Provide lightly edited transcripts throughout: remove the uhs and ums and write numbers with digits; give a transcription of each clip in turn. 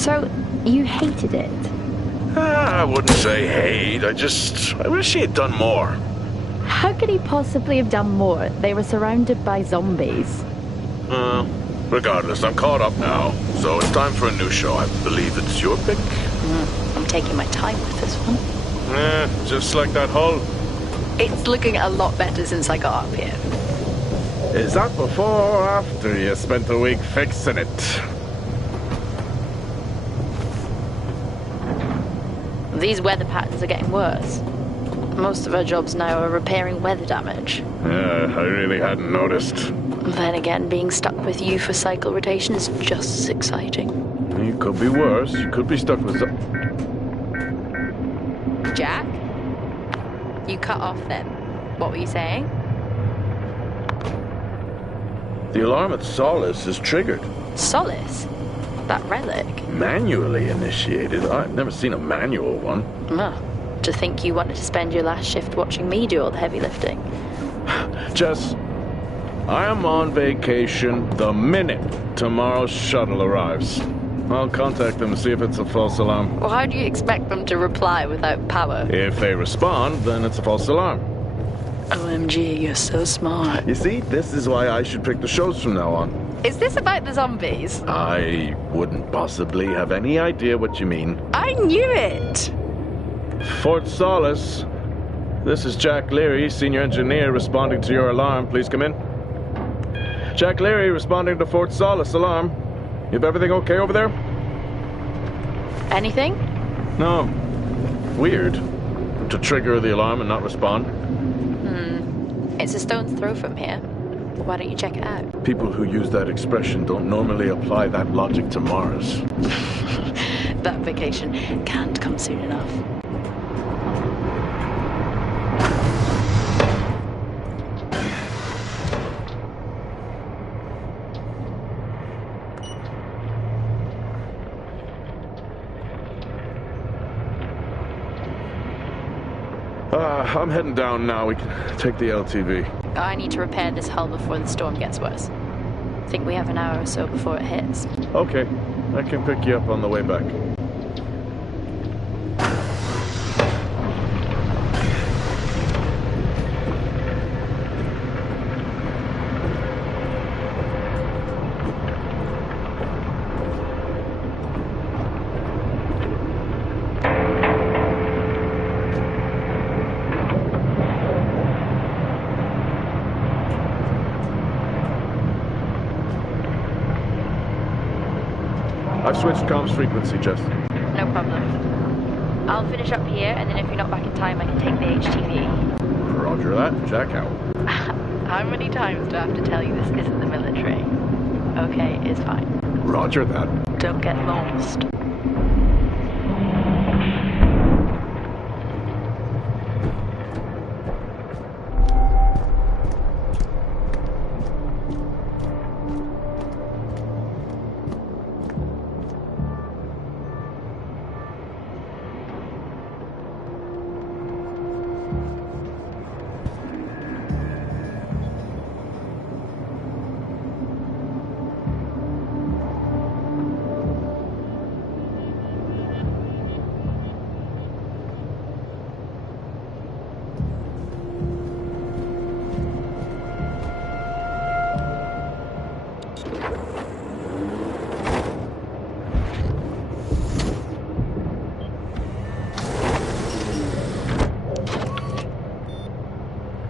So, you hated it? I wouldn't say hate. I wish he had done more. How could he possibly have done more? They were surrounded by zombies. Regardless, I'm caught up now. So it's time for a new show. I believe it's your pick. I'm taking my time with this one. Just like that hull. It's looking a lot better since I got up here. Is that before or after you spent a week fixing it? These weather patterns are getting worse. Most of our jobs now are repairing weather damage. Yeah, I really hadn't noticed. Then again, being stuck with you for cycle rotation is just as exciting. You could be worse. You could be stuck with... Jack? You cut off then. What were you saying? The alarm at Solis is triggered. Solis? That relic? Manually initiated? I've never seen a manual one. To think you wanted to spend your last shift watching me do all the heavy lifting. Jess, I am on vacation the minute tomorrow's shuttle arrives. I'll contact them to see if it's a false alarm. Well, how do you expect them to reply without power? If they respond, then it's a false alarm. OMG, you're so smart. You see, this is why I should pick the shows from now on. Is this about the zombies? I wouldn't possibly have any idea what you mean. I knew it! Fort Solis. This is Jack Leary, senior engineer, responding to your alarm. Please come in. Jack Leary, responding to Fort Solis alarm. You have everything okay over there? Anything? No. Weird. To trigger the alarm and not respond. It's a stone's throw from here. Why don't you check it out? People who use that expression don't normally apply that logic to Mars. That vacation can't come soon enough. I'm heading down now. We can take the LTV. I need to repair this hull before the storm gets worse. I think we have an hour or so before it hits. Okay. I can pick you up on the way back. I've switched comms frequency, Jess. No problem. I'll finish up here, and then if you're not back in time, I can take the HTV. Roger that. Jack out. How many times do I have to tell you this isn't the military? Okay, it's fine. Roger that. Don't get lost.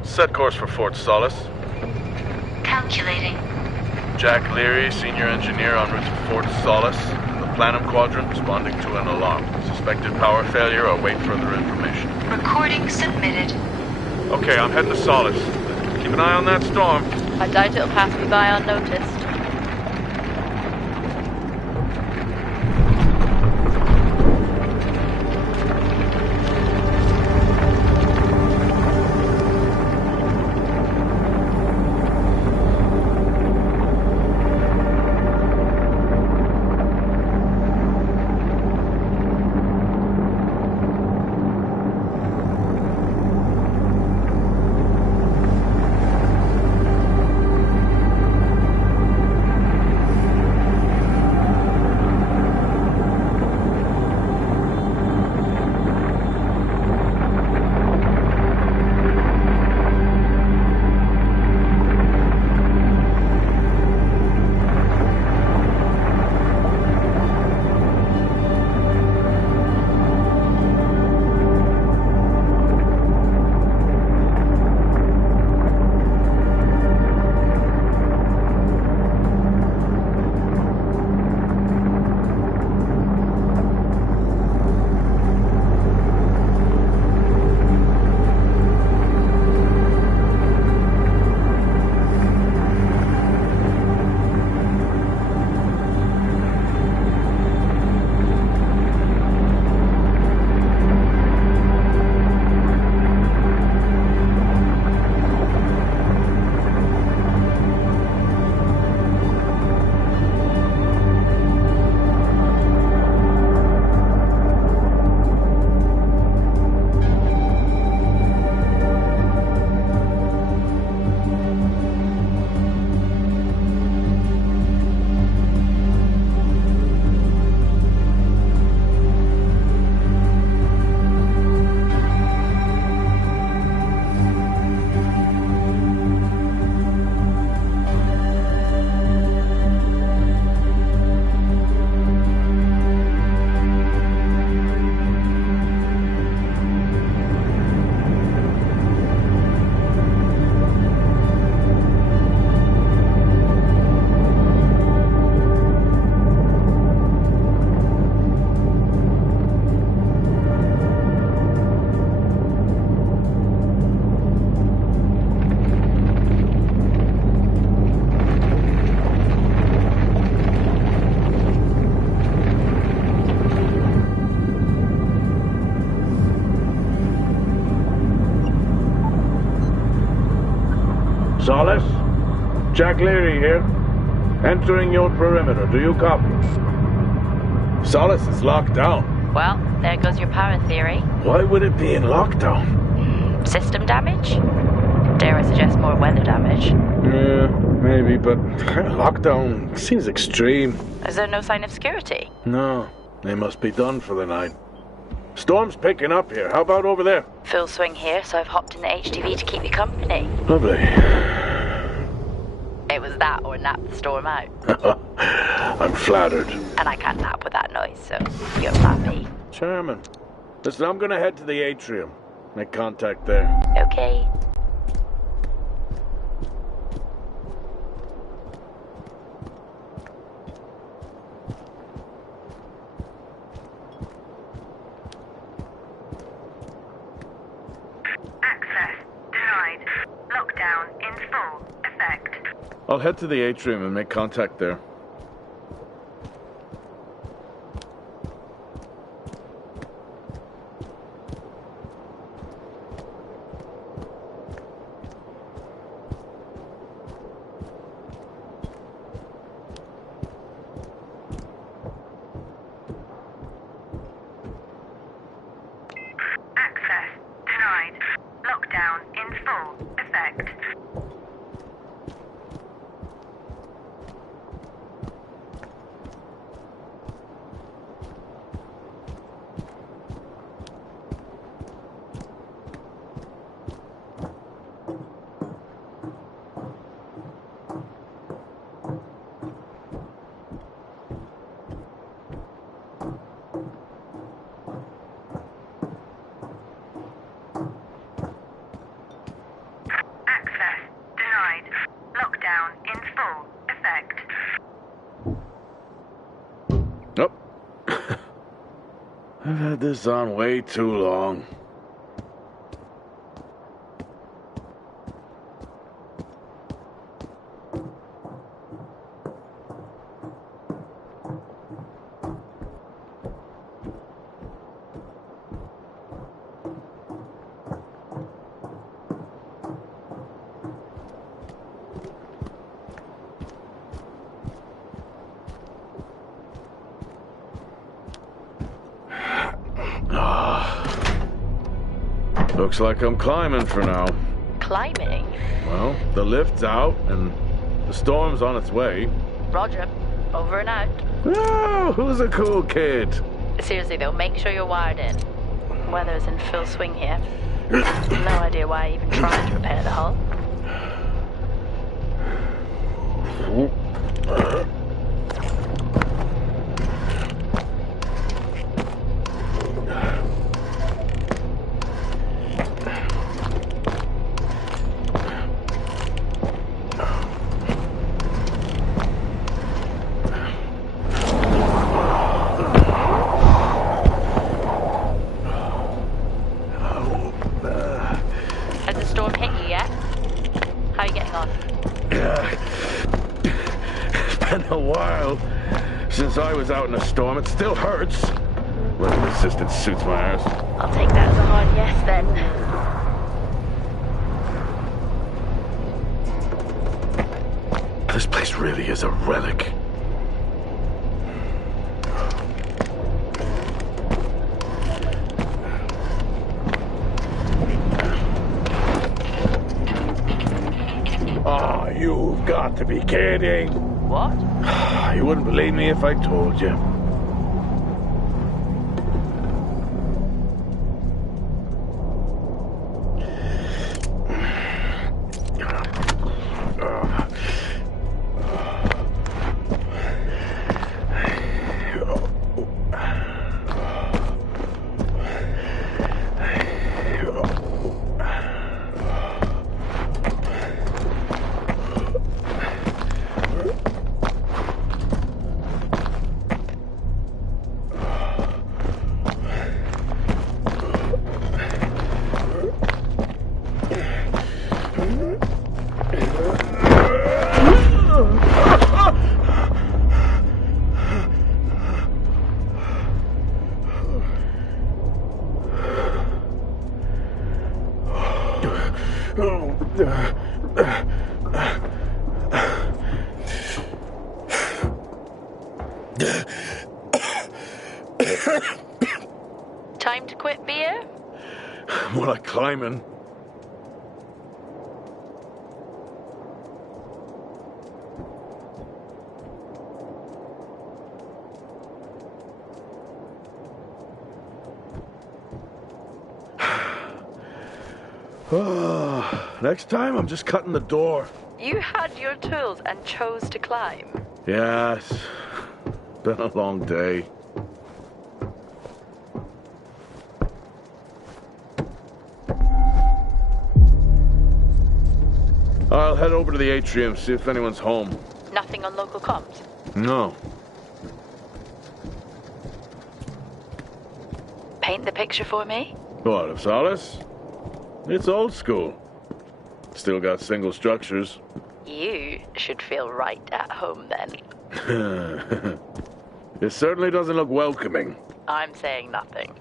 Set course for Fort Solis. Calculating. Jack Leary, senior engineer en route to Fort Solis. The Planum Quadrant responding to an alarm. Suspected power failure. Await further information. Recording submitted. Okay, I'm heading to Solis. Keep an eye on that storm. I doubt it'll pass me by unnoticed. Solis? Jack Leary here. Entering your perimeter. Do you copy? Solis is locked down. Well, there goes your power theory. Why would it be in lockdown? System damage? Dare I suggest more weather damage? Yeah, maybe, but lockdown seems extreme. Is there no sign of security? No, they must be done for the night. Storm's picking up here. How about over there? Full swing here, so I've hopped in the HTV to keep you company. Lovely. It was that or nap the storm out. I'm flattered. And I can't nap with that noise, so you're happy. Chairman. Listen, I'm gonna head to the atrium. Make contact there. Okay. Access denied. Lockdown in full effect. I'll head to the atrium and make contact there. Access denied. Lockdown in full effect. Access denied. Lockdown in full effect. Oh. I've had this on way too long. Looks like I'm climbing for now. Climbing? Well, the lift's out and the storm's on its way. Roger. Over and out. Oh, who's a cool kid? Seriously though, make sure you're wired in. Weather's in full swing here. No idea why I even tried to repair the hull. Has the storm hit you yet? How are you getting on? It's been a while since I was out in a storm. It still hurts. Weather resistance suits my arse. I'll take that as a hard yes then. This place really is a relic. Oh, you've got to be kidding. What? You wouldn't believe me if I told you. Time to quit beer? More like climbing. Next time, I'm just cutting the door. You had your tools and chose to climb. Yeah, it's been a long day. I'll head over to the atrium, see if anyone's home. Nothing on local comms? No. Paint the picture for me? What, of Solis? It's old school. Still got single structures. You should feel right at home then. It certainly doesn't look welcoming. I'm saying nothing.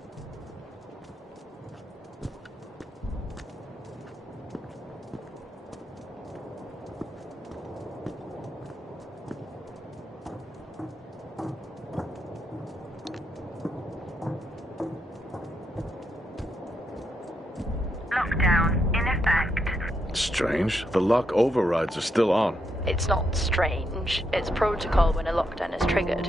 Lockdown in effect. Strange. The lock overrides are still on. It's not strange. It's protocol when a lockdown is triggered.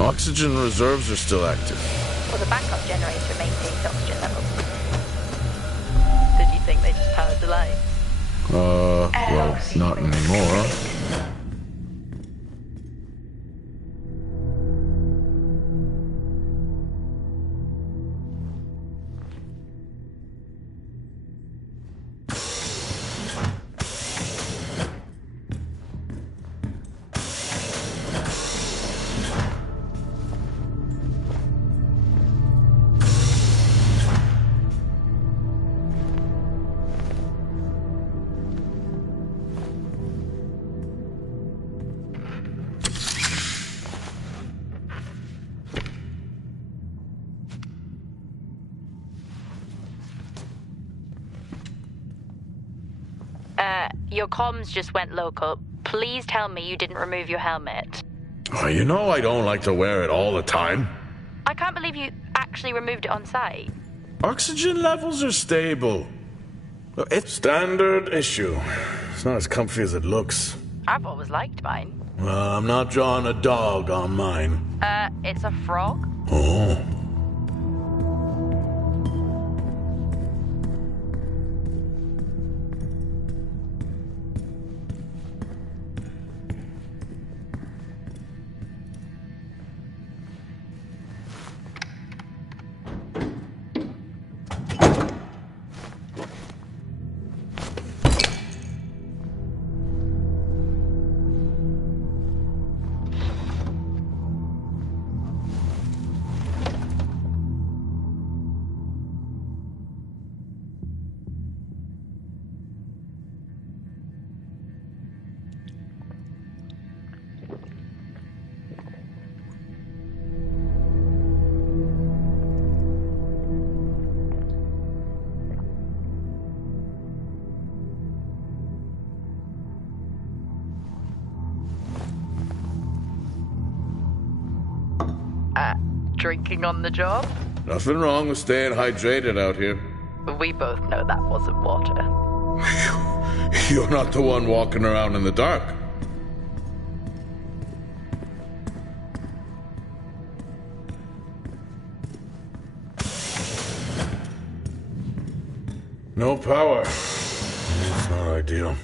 Oxygen reserves are still active. Well, the backup generator maintains oxygen levels. Did you think they just powered the lights? Well, not anymore. Your comms just went local. Please tell me you didn't remove your helmet. Oh, you know I don't like to wear it all the time. I can't believe you actually removed it on site. Oxygen levels are stable. It's standard issue. It's not as comfy as it looks. I've always liked mine. Well, I'm not drawing a dog on mine. It's a frog? Oh. Drinking on the job? Nothing wrong with staying hydrated out here. We both know that wasn't water. You're not the one walking around in the dark. No power. It's not ideal.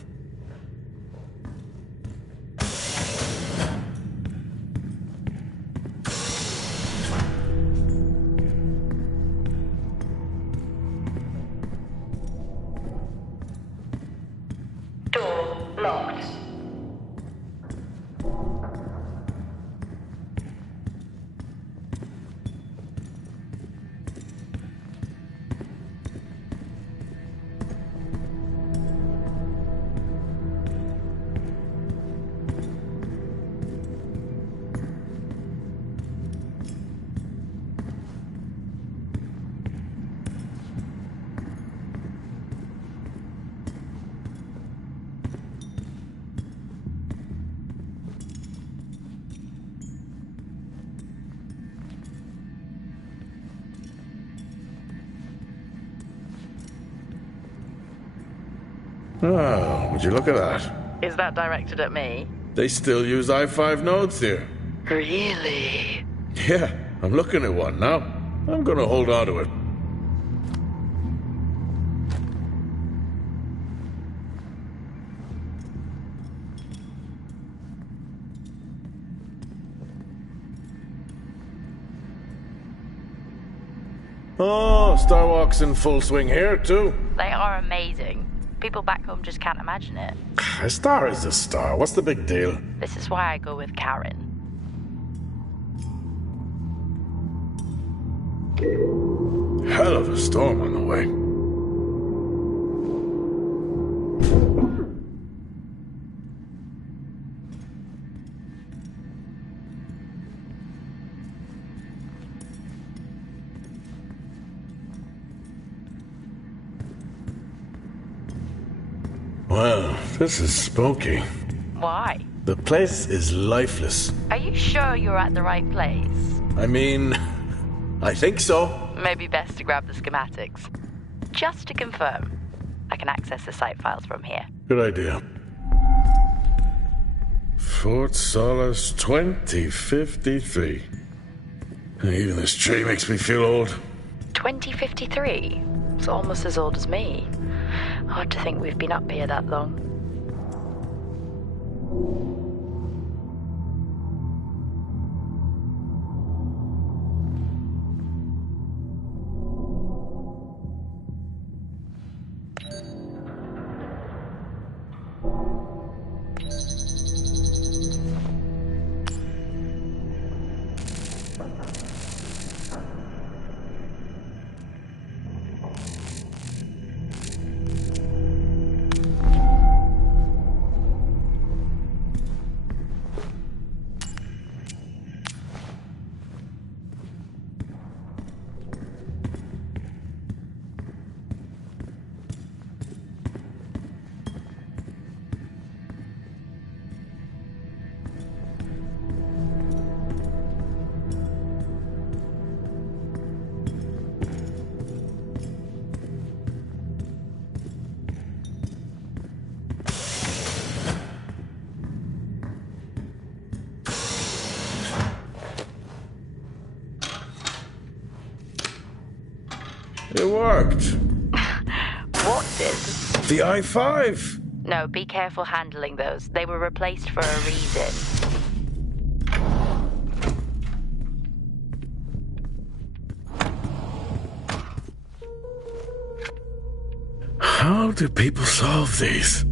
Door locked. Oh, would you look at that? Is that directed at me? They still use i5 nodes here. Really? Yeah, I'm looking at one now. I'm gonna hold on to it. Oh, Starwalk's in full swing here, too. They are amazing. People back home just can't imagine it. A star is a star. What's the big deal? This is why I go with Karen. Hell of a storm on the way. Well, this is spooky. Why? The place is lifeless. Are you sure you're at the right place? I mean, I think so. Maybe best to grab the schematics. Just to confirm, I can access the site files from here. Good idea. Fort Solis 2053. Even this tree makes me feel old. 2053? It's almost as old as me. Hard to think we've been up here that long. It worked. What did? The i5. No, be careful handling those. They were replaced for a reason. How do people solve these?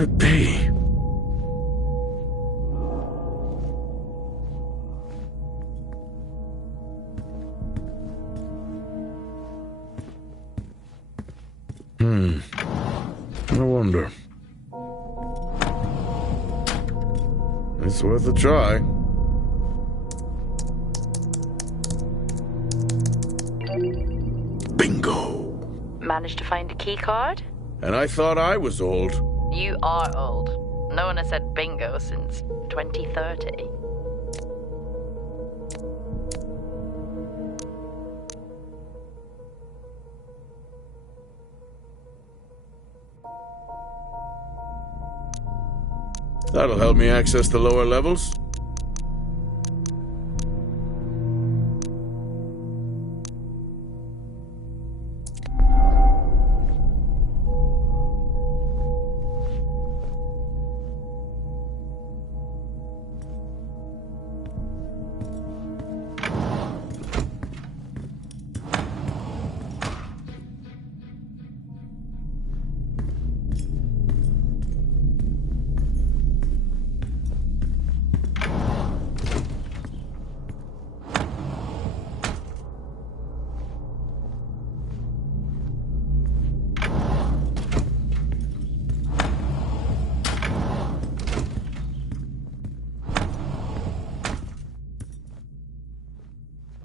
could it be? I wonder. It's worth a try. Bingo! Managed to find a key card? And I thought I was old. You are old. No one has said bingo since 2030. That'll help me access the lower levels.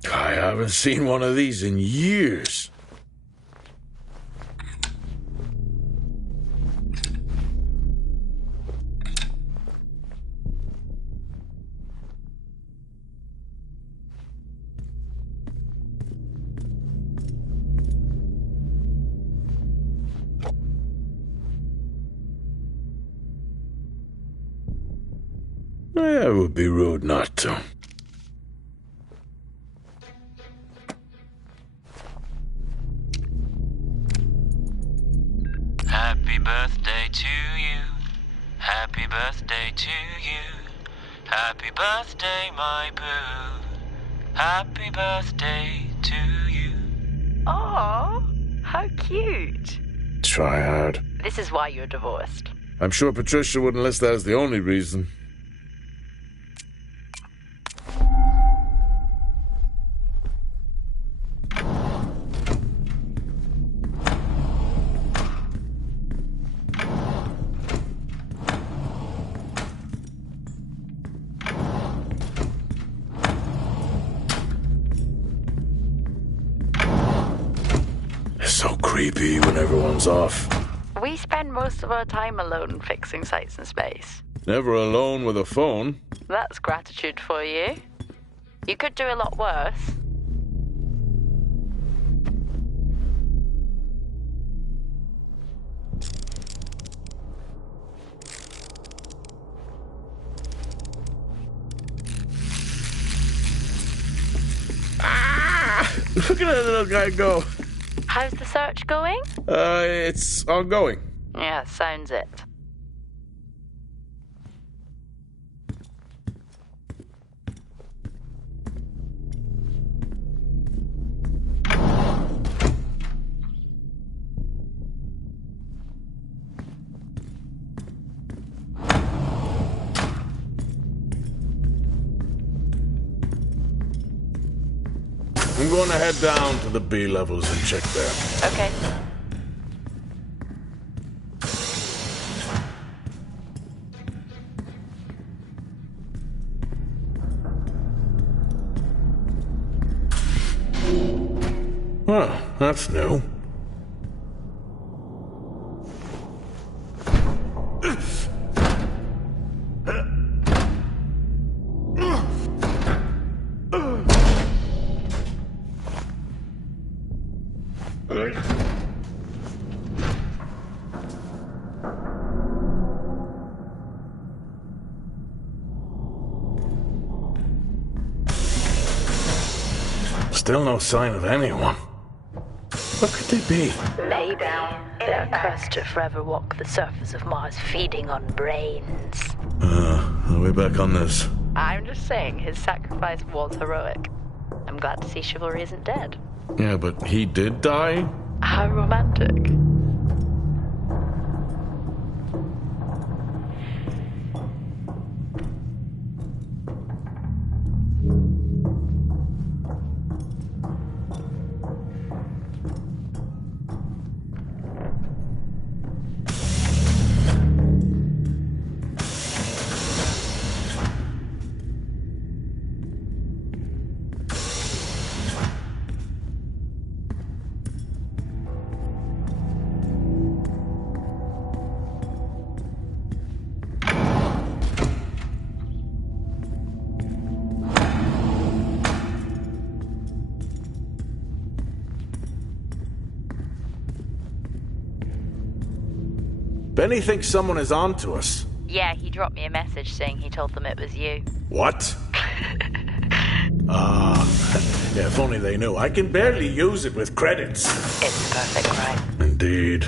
I haven't seen one of these in years. It would be rude not to. Happy birthday to you. Happy birthday to you. Happy birthday, my boo. Happy birthday to you. Aw, how cute. Try hard. This is why you're divorced. I'm sure Patricia wouldn't list that as the only reason. So creepy when everyone's off. We spend most of our time alone fixing sights in space. Never alone with a phone. That's gratitude for you. You could do a lot worse. Look at that little guy go. How's the search going? It's ongoing. Yeah, sounds it. I'm going to head down to the B levels and check there. Okay. Well, that's new. Still no sign of anyone. What could they be? Maybe they're cursed to forever walk the surface of Mars feeding on brains. Are we back on this? I'm just saying his sacrifice was heroic. I'm glad to see chivalry isn't dead. Yeah, but he did die? How romantic. Benny thinks someone is on to us. Yeah, he dropped me a message saying he told them it was you. What? Yeah, if only they knew. I can barely use it with credits. It's the perfect crime. Indeed.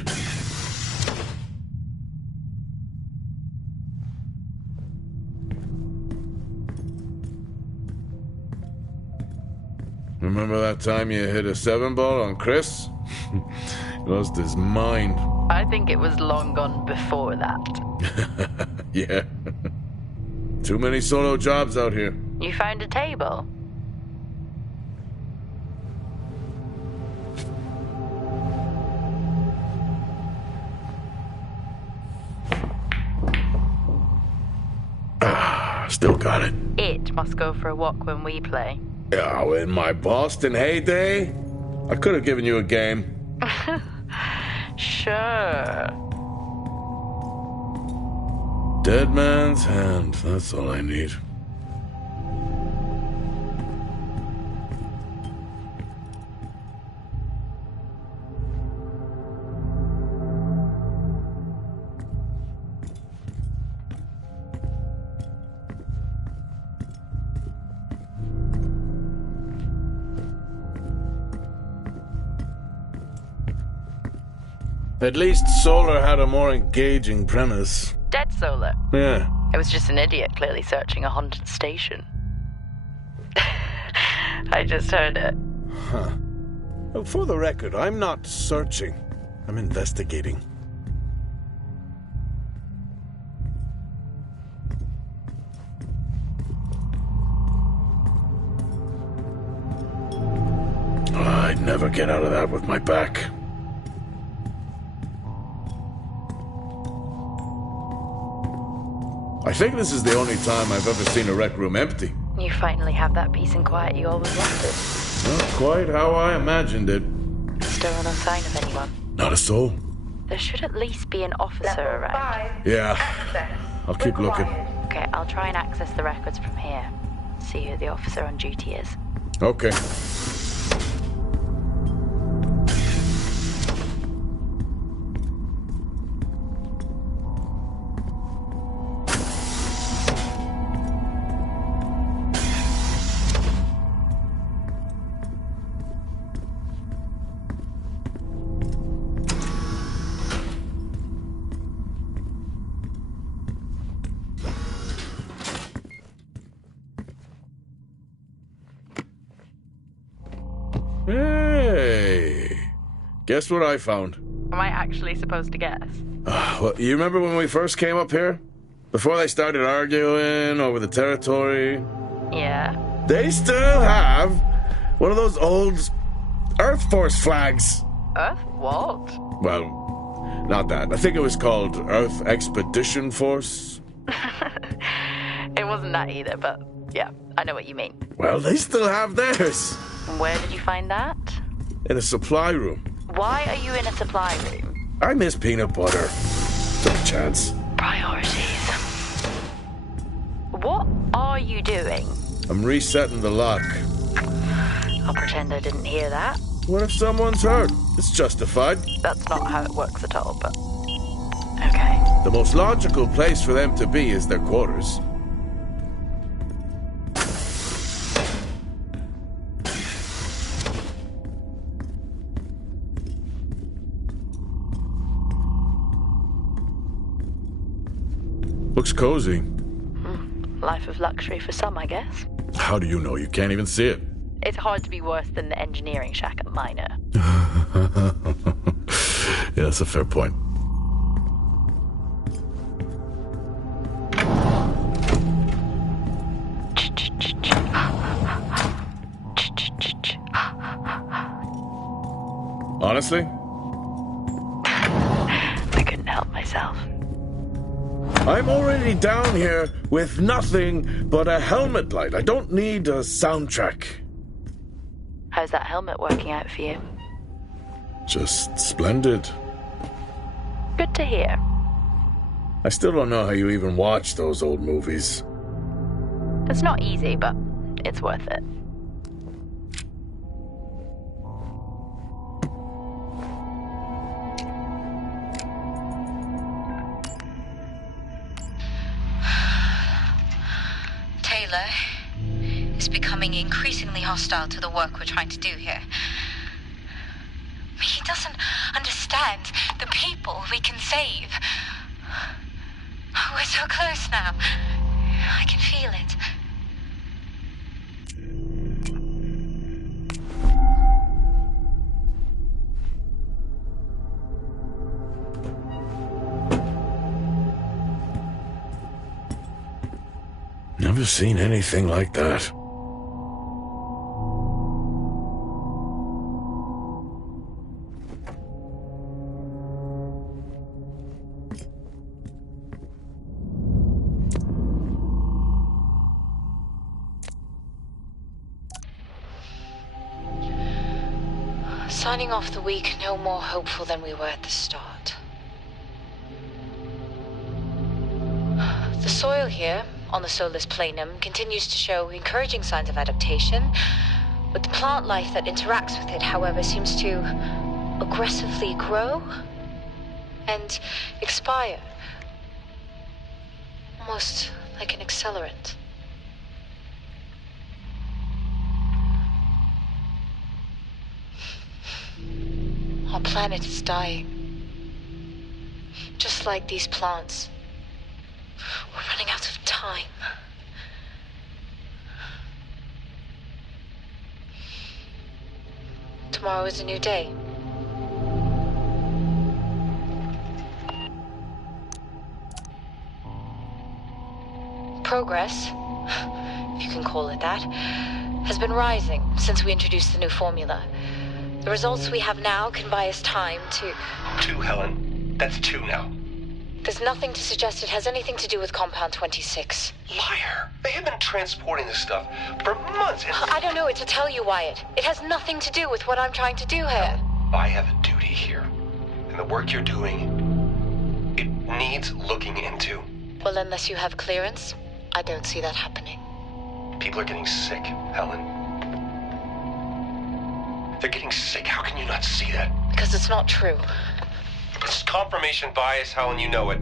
Remember that time you hit a 7-ball on Chris? He lost his mind. I think it was long gone before that. Yeah. Too many solo jobs out here. You found a table? Still got it. It must go for a walk when we play. Oh, in my Boston heyday, I could have given you a game. Sure. Dead man's hand, that's all I need. At least Solar had a more engaging premise. Dead Solar. Yeah. It was just an idiot clearly searching a haunted station. I just heard it. Huh. Well, for the record, I'm not searching. I'm investigating. I'd never get out of that with my back. I think this is the only time I've ever seen a rec room empty. You finally have that peace and quiet you always wanted. Not quite how I imagined it. Still no sign of anyone. Not a soul. There should at least be an officer around. Yeah. I'll keep looking. Okay, I'll try and access the records from here. See who the officer on duty is. Okay. Hey! Guess what I found? Am I actually supposed to guess? Well, you remember when we first came up here? Before they started arguing over the territory? Yeah. They still have one of those old Earth Force flags. Earth what? Well, not that. I think it was called Earth Expedition Force. It wasn't that either, but yeah, I know what you mean. Well, they still have theirs. Where did you find that? In a supply room. Why are you in a supply room? I miss peanut butter. Took a chance. Priorities. What are you doing? I'm resetting the lock. I'll pretend I didn't hear that. What if someone's hurt? It's justified. That's not how it works at all, but... Okay. The most logical place for them to be is their quarters. Looks cozy. Life of luxury for some, I guess. How do you know? You can't even see it. It's hard to be worse than the engineering shack at Minor. Yeah, that's a fair point. Honestly? I couldn't help myself. I'm already down here with nothing but a helmet light. I don't need a soundtrack. How's that helmet working out for you? Just splendid. Good to hear. I still don't know how you even watch those old movies. It's not easy, but it's worth it. spoiler is becoming increasingly hostile to the work we're trying to do here. He doesn't understand the people we can save. We're so close now. I can feel it. Never seen anything like that. Signing off the week no more hopeful than we were at the start. The soil here, on the Solis planum, continues to show encouraging signs of adaptation, but the plant life that interacts with it, however, seems to aggressively grow and expire. Almost like an accelerant. Our planet is dying. Just like these plants. We're running out of time. Tomorrow is a new day. Progress, if you can call it that, has been rising since we introduced the new formula. The results we have now can buy us time to... 2, Helen. That's 2 now. There's nothing to suggest it has anything to do with Compound 26. Liar. They have been transporting this stuff for months and... I don't know what to tell you, Wyatt. It has nothing to do with what I'm trying to do here. I have a duty here. And the work you're doing, it needs looking into. Well, unless you have clearance, I don't see that happening. People are getting sick, Helen. They're getting sick. How can you not see that? Because it's not true. It's confirmation bias, Helen. You know it.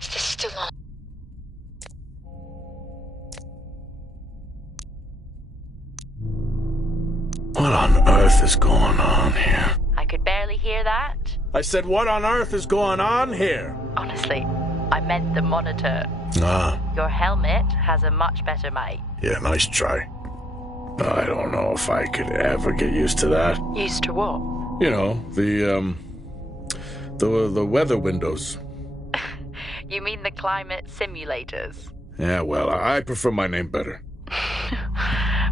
Is this still on? What on earth is going on here? I could barely hear that. I said, what on earth is going on here? Honestly, I meant the monitor. Ah, Your helmet has a much better mic. yeah, nice try. I don't know if I could ever get used to that. Used to what? You know, the weather windows. You mean the climate simulators? Yeah, well, I prefer my name better.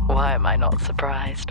Why am I not surprised?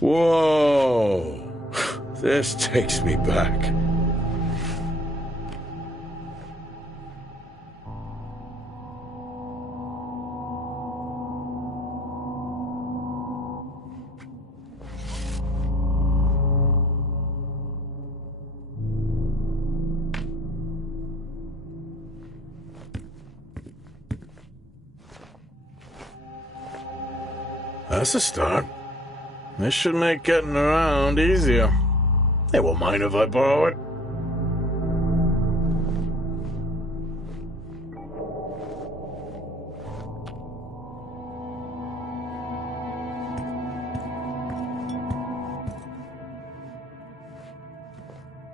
Whoa! This takes me back. That's a start. This should make getting around easier. They won't mind if I borrow it.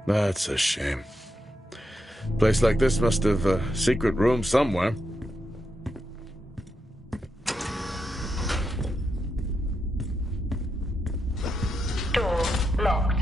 That's a shame. Place like this must have a secret room somewhere. Door locked.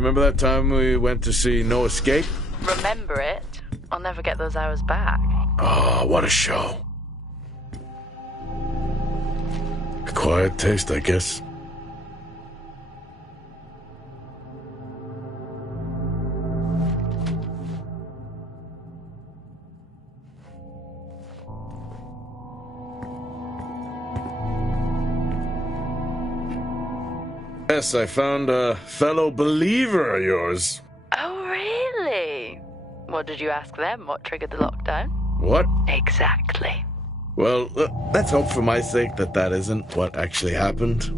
remember that time we went to see No Escape? Remember it? I'll never get those hours back. Oh, what a show. Acquired taste, I guess. Yes, I found a fellow believer of yours. Oh, really? What did you ask them? What triggered the lockdown? What? Exactly. Well, let's hope for my sake that that isn't what actually happened.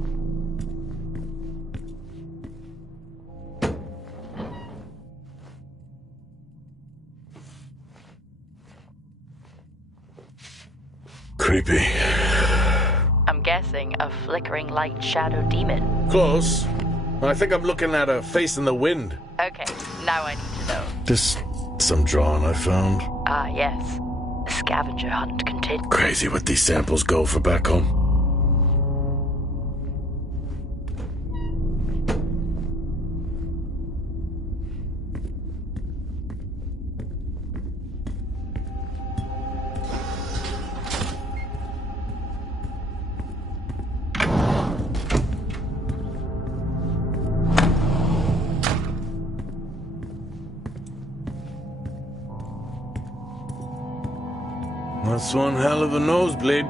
Creepy. I'm guessing a flickering light shadow demon. Close. I think I'm looking at a face in the wind. Okay, now I need to know. Just some drawing I found. Ah, yes. The scavenger hunt continues. Crazy what these samples go for back home. That's one hell of a nosebleed.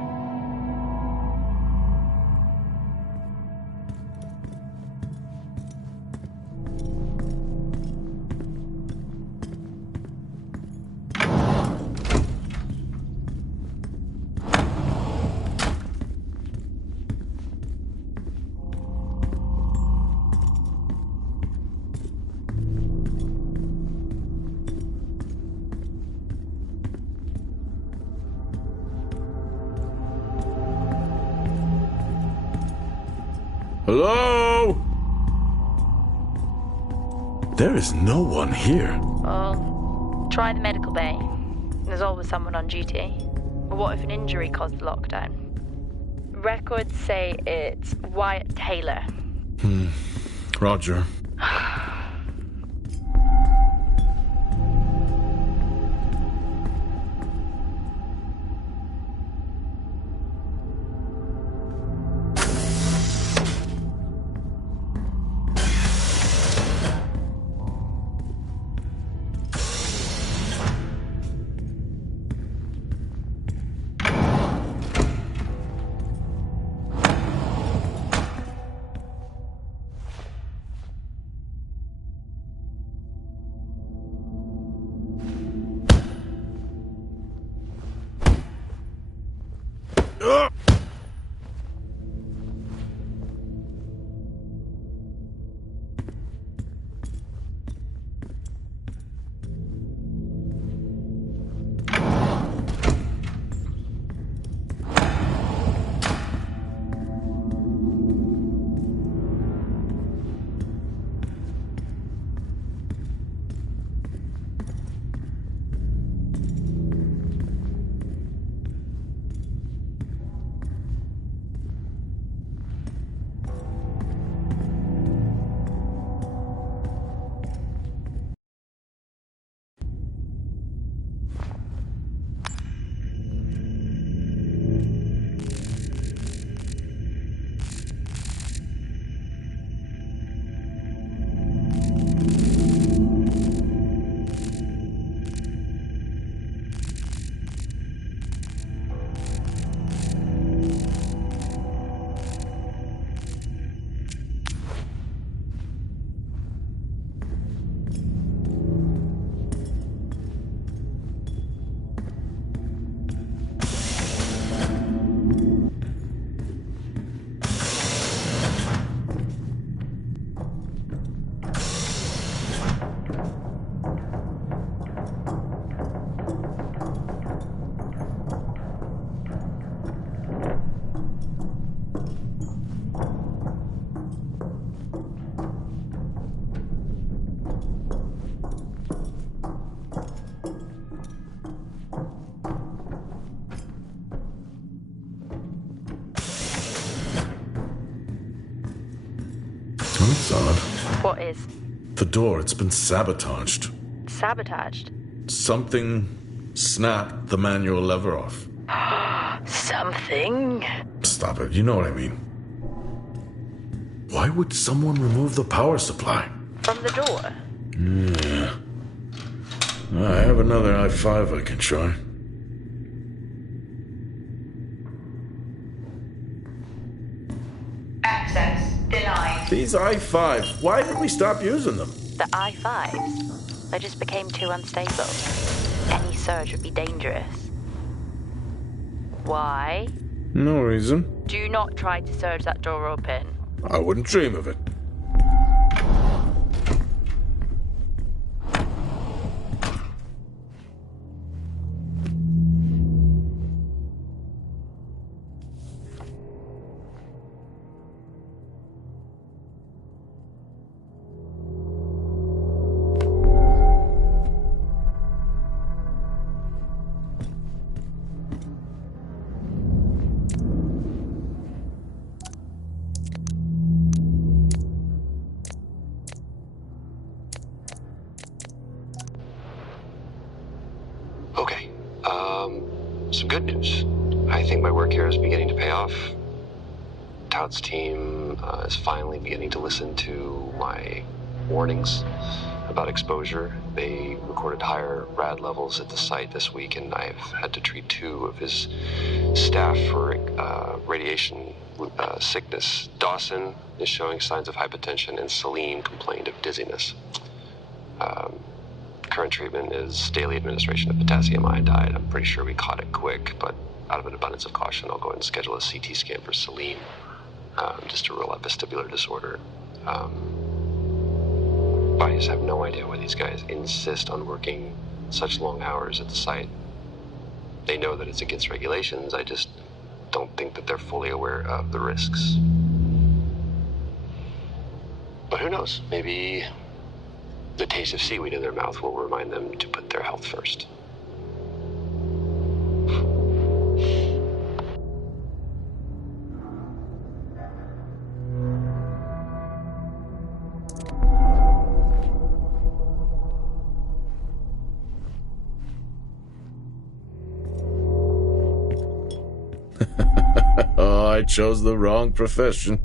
Hello? There is no one here. Well, try the medical bay. There's always someone on duty. But what if an injury caused the lockdown? Records say it's Wyatt Taylor. Roger. What is? The door, it's been sabotaged. Sabotaged? Something snapped the manual lever off. Something? Stop it, you know what I mean. Why would someone remove the power supply? From the door? Yeah. I have another i5 I can try. Access denied. These i5s, why did we stop using them? The I-5s? They just became too unstable. Any surge would be dangerous. Why? No reason. Do not try to surge that door open. I wouldn't dream of it. Okay, some good news. I think my work here is beginning to pay off. Todd's team is finally beginning to listen to my warnings about exposure. They recorded higher rad levels at the site this week, and I've had to treat 2 of his staff for radiation sickness. Dawson is showing signs of hypotension, and Celine complained of dizziness. Current treatment is daily administration of potassium iodide. I'm pretty sure we caught it quick, but out of an abundance of caution, I'll go ahead and schedule a CT scan for Celine, just to rule out vestibular disorder. But I just have no idea why these guys insist on working such long hours at the site. They know that it's against regulations. I just don't think that they're fully aware of the risks. But who knows? Maybe the taste of seaweed in their mouth will remind them to put their health first. Oh, I chose the wrong profession.